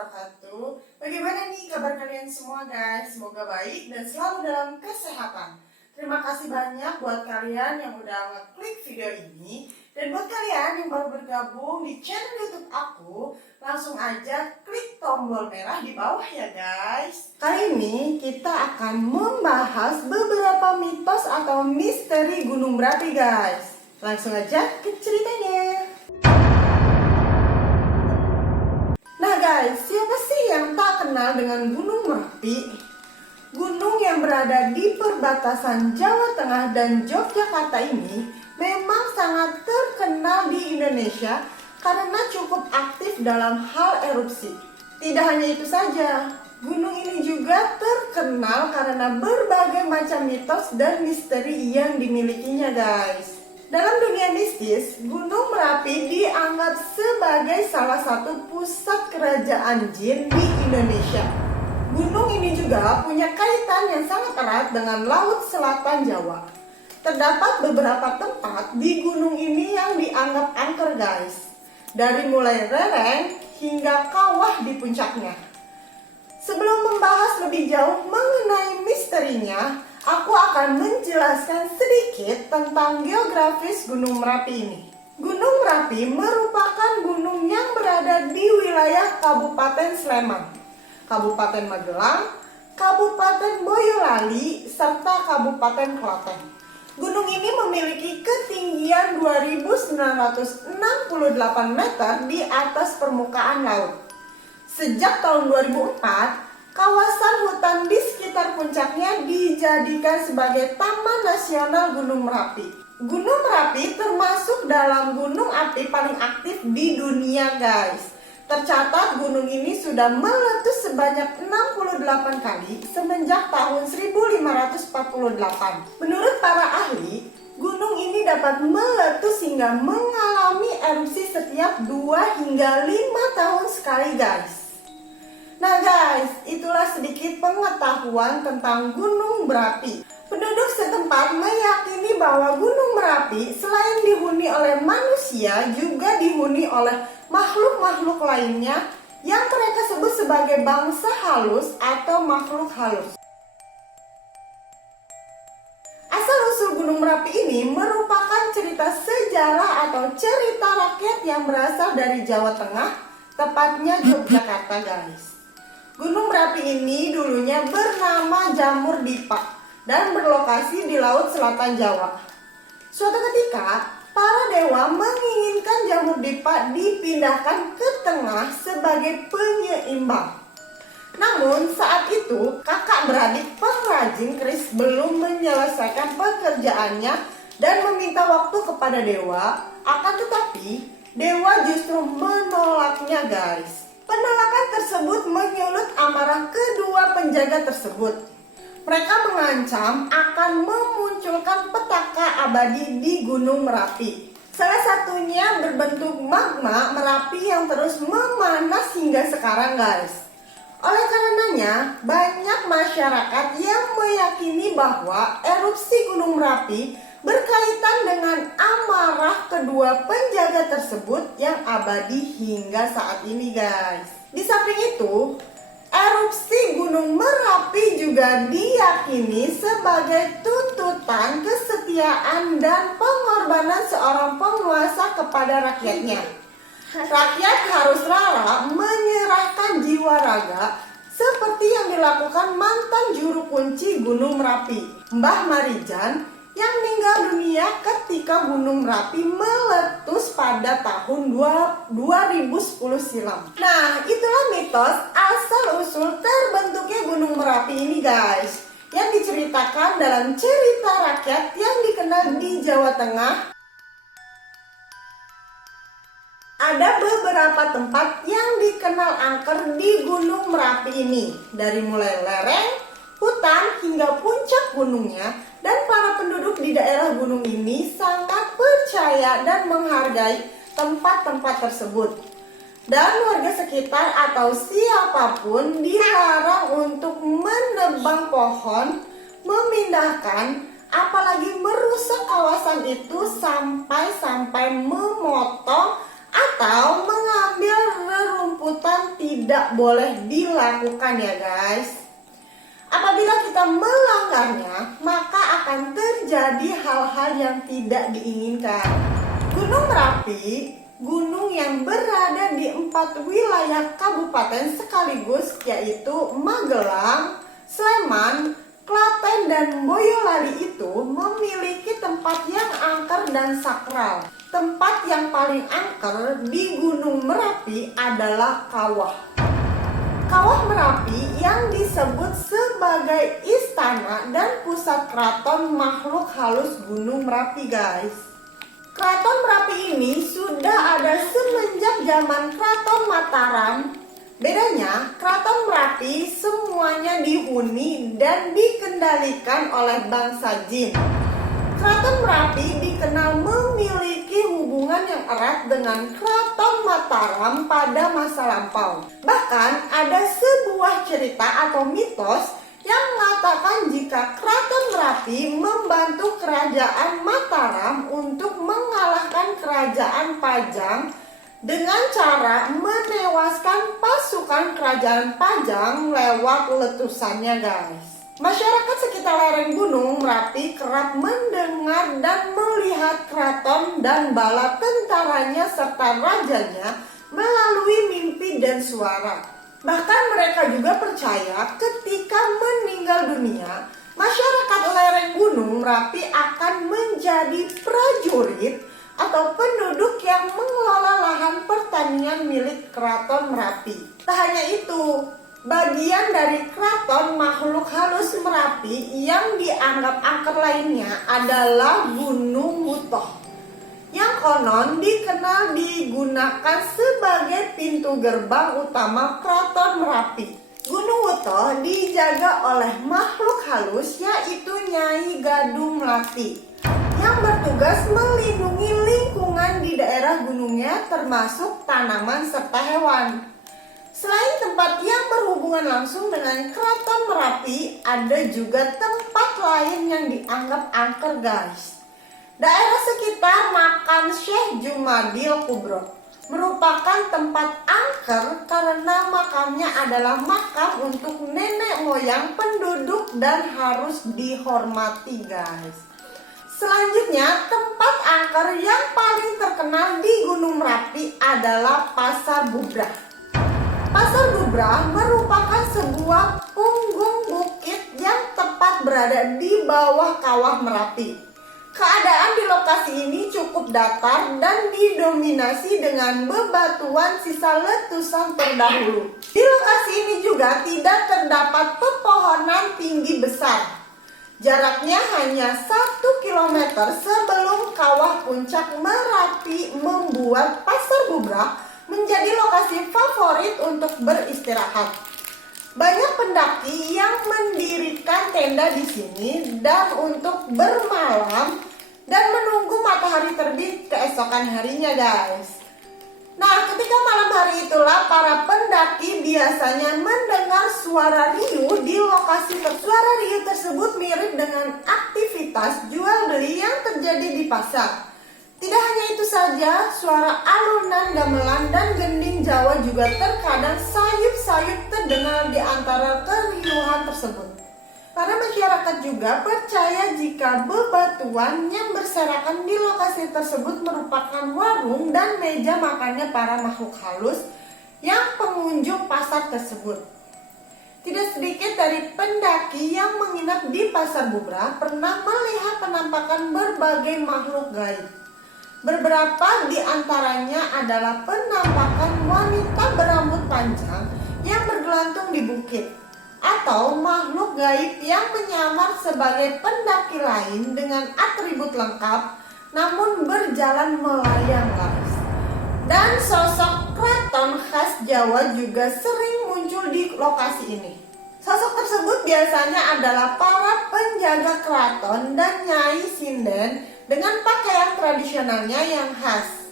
wabarakatuh. Bagaimana nih kabar kalian semua guys? Semoga baik dan selalu dalam kesehatan. Terima kasih banyak buat kalian yang udah ngeklik video ini. Dan buat kalian yang baru bergabung di channel YouTube aku, langsung aja klik tombol merah di bawah ya guys. Kali ini kita akan membahas beberapa mitos atau misteri Gunung Merapi guys. Langsung aja ke ceritanya. Nah guys, siapa sih yang tak kenal dengan Gunung Merapi? Gunung yang berada di perbatasan Jawa Tengah dan Yogyakarta ini memang sangat terkenal di Indonesia karena cukup aktif dalam hal erupsi. Tidak hanya itu saja, gunung ini juga terkenal karena berbagai macam mitos dan misteri yang dimilikinya guys. Dalam dunia mistis, Gunung Merapi dianggap sebagai salah satu pusat kerajaan jin di Indonesia. Gunung ini juga punya kaitan yang sangat erat dengan Laut Selatan Jawa. Terdapat beberapa tempat di gunung ini yang dianggap angker guys. Dari mulai lereng hingga kawah di puncaknya. Sebelum membahas lebih jauh mengenai misterinya, aku akan menjelaskan sedikit tentang geografis Gunung Merapi ini. Gunung Merapi merupakan gunung yang berada di wilayah Kabupaten Sleman, Kabupaten Magelang, Kabupaten Boyolali, serta Kabupaten Klaten. Gunung ini memiliki ketinggian 2.968 meter di atas permukaan laut. Sejak tahun 2004, kawasan hutan di sekitar puncaknya dijadikan sebagai Taman Nasional Gunung Merapi. Gunung Merapi termasuk dalam gunung api paling aktif di dunia guys. Tercatat gunung ini sudah meletus sebanyak 68 kali semenjak tahun 1548. Menurut para ahli, gunung ini dapat meletus hingga mengalami erupsi setiap 2 hingga 5 tahun sekali guys. Nah guys, itulah sedikit pengetahuan tentang Gunung Merapi. Penduduk setempat meyakini bahwa Gunung Merapi selain dihuni oleh manusia, juga dihuni oleh makhluk-makhluk lainnya yang mereka sebut sebagai bangsa halus atau makhluk halus. Asal-usul Gunung Merapi ini merupakan cerita sejarah atau cerita rakyat yang berasal dari Jawa Tengah, tepatnya Yogyakarta guys. Gunung Merapi ini dulunya bernama Jamur Dipa dan berlokasi di Laut Selatan Jawa. Suatu ketika, para dewa menginginkan Jamur Dipa dipindahkan ke tengah sebagai penyeimbang. Namun saat itu, kakak beradik pengrajin keris belum menyelesaikan pekerjaannya dan meminta waktu kepada dewa. Akan tetapi, dewa justru menolaknya guys. Penolakan tersebut menyulut amarah kedua penjaga tersebut. Mereka mengancam akan memunculkan petaka abadi di Gunung Merapi. Salah satunya berbentuk magma Merapi yang terus memanas hingga sekarang guys. Oleh karenanya, banyak masyarakat yang meyakini bahwa erupsi Gunung Merapi berkaitan dengan amarah kedua penjaga tersebut yang abadi hingga saat ini guys. Di samping itu, erupsi Gunung Merapi juga diyakini sebagai tuntutan kesetiaan dan pengorbanan seorang penguasa kepada rakyatnya. Rakyat harus rela menyerahkan jiwa raga seperti yang dilakukan mantan juru kunci Gunung Merapi, Mbah Marijan, yang meninggal dunia ketika Gunung Merapi meletus pada tahun 2010 silam. Nah, itulah mitos asal-usul terbentuknya Gunung Merapi ini guys, yang diceritakan dalam cerita rakyat yang dikenal di Jawa Tengah. Ada beberapa tempat yang dikenal angker di Gunung Merapi ini, dari mulai lereng, hutan, hingga puncak gunungnya. Dan para penduduk di daerah gunung ini sangat percaya dan menghargai tempat-tempat tersebut. Dan warga sekitar atau siapapun dilarang untuk menebang pohon, memindahkan, apalagi merusak kawasan itu sampai memotong atau mengambil rerumputan tidak tidak boleh dilakukan ya guys. Apabila kita melanggarnya, maka akan terjadi hal-hal yang tidak diinginkan. Gunung Merapi, gunung yang berada di 4 wilayah kabupaten sekaligus, yaitu Magelang, Sleman, Klaten, dan Boyolali itu memiliki tempat yang angker dan sakral. Tempat yang paling angker di Gunung Merapi adalah Kawah. Kawah Merapi yang disebut sebagai istana dan pusat keraton makhluk halus Gunung Merapi guys. Keraton Merapi ini sudah ada semenjak zaman Keraton Mataram. Bedanya, Keraton Merapi semuanya dihuni dan dikendalikan oleh bangsa Jin. Keraton Merapi dikenal memiliki hubungan yang erat dengan Keraton Mataram pada masa lampau. Bahkan ada sebuah cerita atau mitos yang mengatakan jika Keraton Merapi membantu Kerajaan Mataram untuk mengalahkan Kerajaan Pajang dengan cara menewaskan pasukan Kerajaan Pajang lewat letusannya guys. Masyarakat sekitar lereng Gunung Merapi kerap mendengar dan melihat keraton dan bala tentaranya serta rajanya melalui mimpi dan suara. Bahkan mereka juga percaya ketika meninggal dunia, masyarakat lereng Gunung Merapi akan menjadi prajurit atau penduduk yang mengelola lahan pertanian milik Keraton Merapi. Tak hanya itu, bagian dari keraton makhluk halus Merapi yang dianggap angker lainnya adalah Gunung Wutoh, yang konon dikenal digunakan sebagai pintu gerbang utama Keraton Merapi. Gunung Wutoh dijaga oleh makhluk halus yaitu Nyai Gadung Melati, yang bertugas melindungi lingkungan di daerah gunungnya termasuk tanaman serta hewan. Selain tempat yang berhubungan langsung dengan Keraton Merapi, ada juga tempat lain yang dianggap angker guys. Daerah sekitar makam Syekh Jumadil Kubro merupakan tempat angker karena makamnya adalah makam untuk nenek moyang penduduk dan harus dihormati guys. Selanjutnya, tempat angker yang paling terkenal di Gunung Merapi adalah Pasar Bubrah. Pasar Bubrah merupakan sebuah punggung bukit yang tepat berada di bawah Kawah Merapi. Keadaan di lokasi ini cukup datar dan didominasi dengan bebatuan sisa letusan terdahulu. Di lokasi ini juga tidak terdapat pepohonan tinggi besar. Jaraknya hanya 1 km sebelum Kawah Puncak Merapi membuat Pasar Bubrah menjadi lokasi favorit untuk beristirahat. Banyak pendaki yang mendirikan tenda di sini dan untuk bermalam dan menunggu matahari terbit keesokan harinya guys. Nah, ketika malam hari itulah para pendaki biasanya mendengar suara riuh di lokasi. Suara riuh tersebut mirip dengan aktivitas jual beli yang terjadi di pasar. Tidak hanya itu saja, suara alunan gamelan dan gending Jawa juga terkadang sayup-sayup terdengar di antara keriuhan tersebut. Para masyarakat juga percaya jika bebatuan yang berserakan di lokasi tersebut merupakan warung dan meja makannya para makhluk halus yang pengunjung pasar tersebut. Tidak sedikit dari pendaki yang menginap di Pasar Bubrah pernah melihat penampakan berbagai makhluk gaib. Beberapa di antaranya adalah penampakan wanita berambut panjang yang bergelantung di bukit, atau makhluk gaib yang menyamar sebagai pendaki lain dengan atribut lengkap namun berjalan melayang guys. Dan sosok keraton khas Jawa juga sering muncul di lokasi ini. Sosok tersebut biasanya adalah para penjaga keraton dan nyai sinden dengan pakaian tradisionalnya yang khas.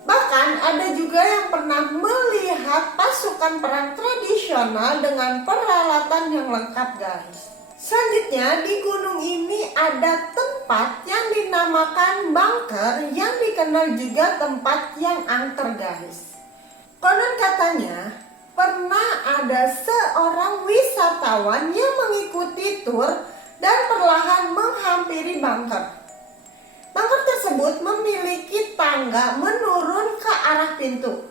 Bahkan ada juga yang pernah melihat pasukan perang tradisional dengan peralatan yang lengkap guys. Selanjutnya di gunung ini ada tempat yang dinamakan bunker yang dikenal juga tempat yang angker guys. Konon katanya pernah ada seorang wisatawan yang mengikuti tur dan perlahan menghampiri bunker. Bunker tersebut memiliki tangga menurun ke arah pintu.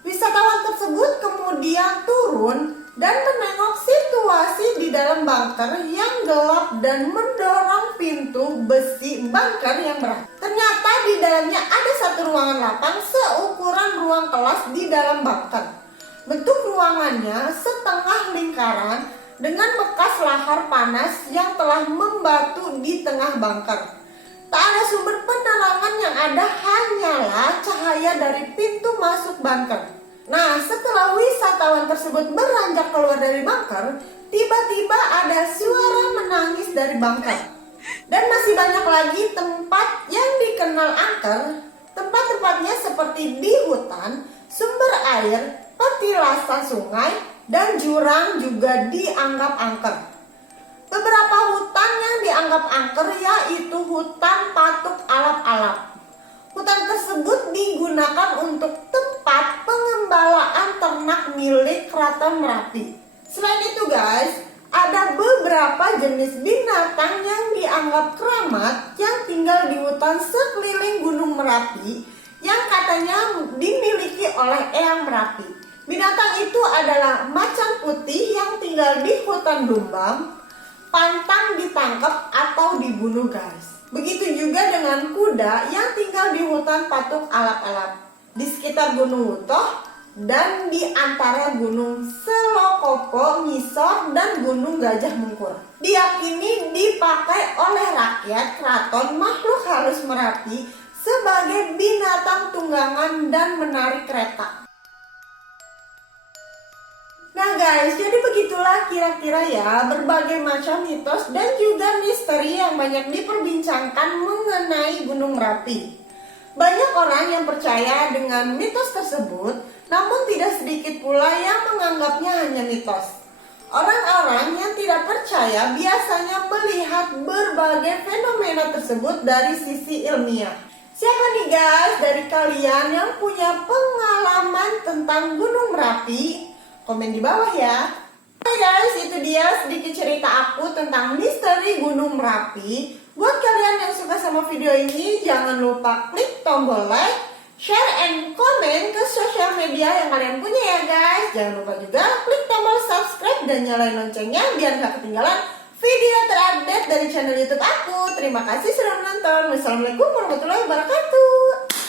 Wisatawan tersebut kemudian turun dan menengok situasi di dalam bunker yang gelap dan mendorong pintu besi bunker yang berat. Ternyata di dalamnya ada satu ruangan lapang seukuran ruang kelas di dalam bunker. Bentuk ruangannya setengah lingkaran dengan bekas lahar panas yang telah membatu di tengah bunker. Tak ada sumber penerangan, yang ada hanyalah cahaya dari pintu masuk bunker. Nah, setelah wisatawan tersebut beranjak keluar dari bunker, tiba-tiba ada suara menangis dari bunker. Dan masih banyak lagi tempat yang dikenal angker. Tempat-tempatnya seperti di hutan, sumber air, petilasan sungai, dan jurang juga dianggap angker. Beberapa hutan yang dianggap angker yaitu hutan patuk alap-alap. Hutan tersebut digunakan untuk tempat pengembalaan ternak milik Keraton Merapi. Selain itu guys, ada beberapa jenis binatang yang dianggap keramat yang tinggal di hutan sekeliling Gunung Merapi yang katanya dimiliki oleh Eyang Merapi. Binatang itu adalah macan putih yang tinggal di hutan Dumbang, pantang ditangkap atau dibunuh guys. Begitu juga dengan kuda yang tinggal di hutan patuk alap-alap di sekitar Gunung Wutoh dan di antara Gunung Selokopo, Ngisor, dan Gunung Gajah Mungkur. Diyakini dipakai oleh rakyat keraton makhluk halus Merapi sebagai binatang tunggangan dan menarik kereta. Nah guys, jadi begitulah kira-kira ya berbagai macam mitos dan juga misteri yang banyak diperbincangkan mengenai Gunung Merapi. Banyak orang yang percaya dengan mitos tersebut, namun tidak sedikit pula yang menganggapnya hanya mitos. Orang-orang yang tidak percaya biasanya melihat berbagai fenomena tersebut dari sisi ilmiah. Siapa nih guys dari kalian yang punya pengalaman tentang Gunung Merapi? Komen di bawah ya. Oke guys, itu dia sedikit cerita aku tentang misteri Gunung Merapi. Buat kalian yang suka sama video ini, jangan lupa klik tombol like, share, and komen ke sosial media yang kalian punya ya guys. Jangan lupa juga klik tombol subscribe dan nyalain loncengnya biar gak ketinggalan video terupdate dari channel YouTube aku. Terima kasih sudah menonton. Wassalamualaikum warahmatullahi wabarakatuh.